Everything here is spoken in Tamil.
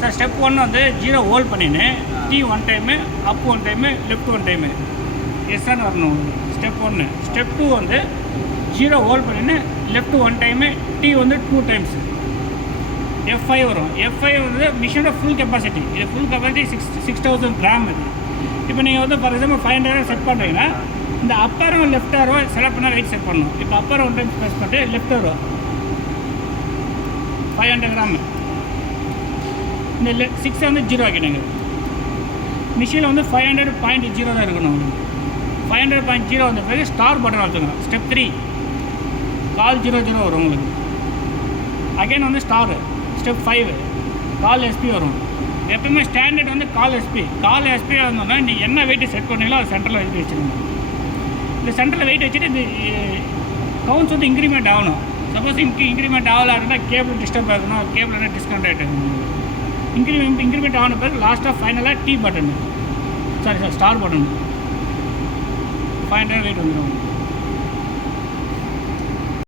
சார் ஸ்டெப் ஒன் வந்து ஜீரோ ஹோல்ட் பண்ணின்னு T one time up one time left one time S R வரணும். ஸ்டெப் ஒன்று ஸ்டெப் டூ வந்து ஜீரோ ஹோல்ட் பண்ணின்னு லெஃப்ட் ஒன் டைமு டி வந்து டூ டைம்ஸ் எஃப்ஐ வரும். எஃப்ஐ வந்து மிஷினோட ஃபுல் கெப்பாசிட்டி இது full capacity six six thousand gram இது. இப்போ நீங்கள் வந்து for example five hundred set பண்ணுறீங்கன்னா இந்த அப்பரும் லெஃப்ட் ஆரோ செலக்ட் பண்ணால் ரைட் செட் பண்ணணும். இப்போ அப்பர் ஒன் டைம் ப்ரெஸ் பண்ணிட்டு left arrow five hundred gram இந்த சிக்ஸ் வந்து ஜீரோ ஆக்கிடுங்க. மிஷினில் வந்து ஃபைவ் ஹண்ட்ரட் பாயிண்ட் ஜீரோ தான் இருக்கணும். உங்களுக்கு ஃபைவ் ஹண்ட்ரட் பாயிண்ட் ஜீரோ வந்த பிறகு ஸ்டார் பட்டன் அழுத்துங்க ஸ்டெப் த்ரீ கால் ஜீரோ ஜீரோ வரும் உங்களுக்கு. அகைன் வந்து ஸ்டாரு ஸ்டெப் ஃபைவ் கால் எஸ்பி வரும். எப்பவுமே ஸ்டாண்டர்ட் வந்து கால் எஸ்பி கால் எஸ்பி இருந்தோம்னா நீங்கள் என்ன வெயிட்டு செட் பண்ணீங்களோ அது சென்டரில் வெயிட் வச்சுருங்க இந்த சென்டரில் வெயிட் வச்சுட்டு இந்த கவுன்ஸ் வந்து இன்க்ரிமெண்ட் ஆகணும். சப்போஸ் இன்க் இன்க்ரிமெண்ட் ஆகலாருன்னா கேபிள் டிஸ்டர்ப் ஆகணும். கேபிள் என்ன டிஸ்கவுண்ட் ஆகிட்டு இன்க்ரிமெண்ட் இன்க்ரிமெண்ட் ஆன பிறகு லாஸ்ட்டாக ஃபைனலாக T button sorry sir star button five hundred weight வந்துடும்